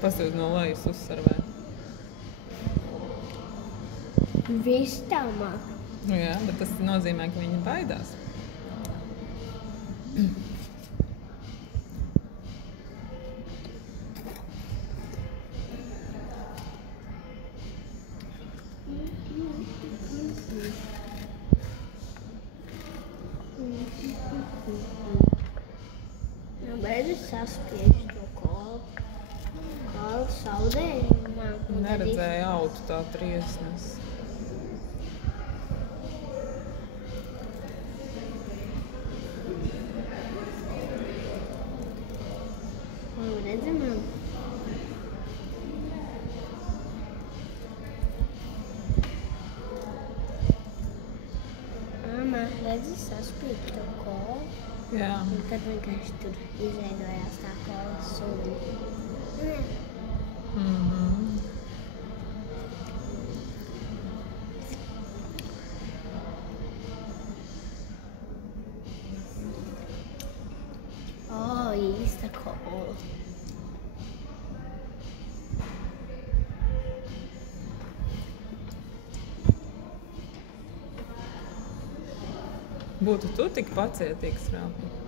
Pasūd no lejas uzsarvē. Viss tā māk. Nu jā, bet tas nozīmē, ka viņi baidās. Beidz saspiež to kolu. Kolu saudējumā. Neredzēju autu tā triesnes. Redzamam. Māma, redzi saspiež to kolu. Jā. Un tad vienkārši tur izveidojās tā kola sūna. Īsta kola. Būtu tu tik pacietīgs, Rāpi?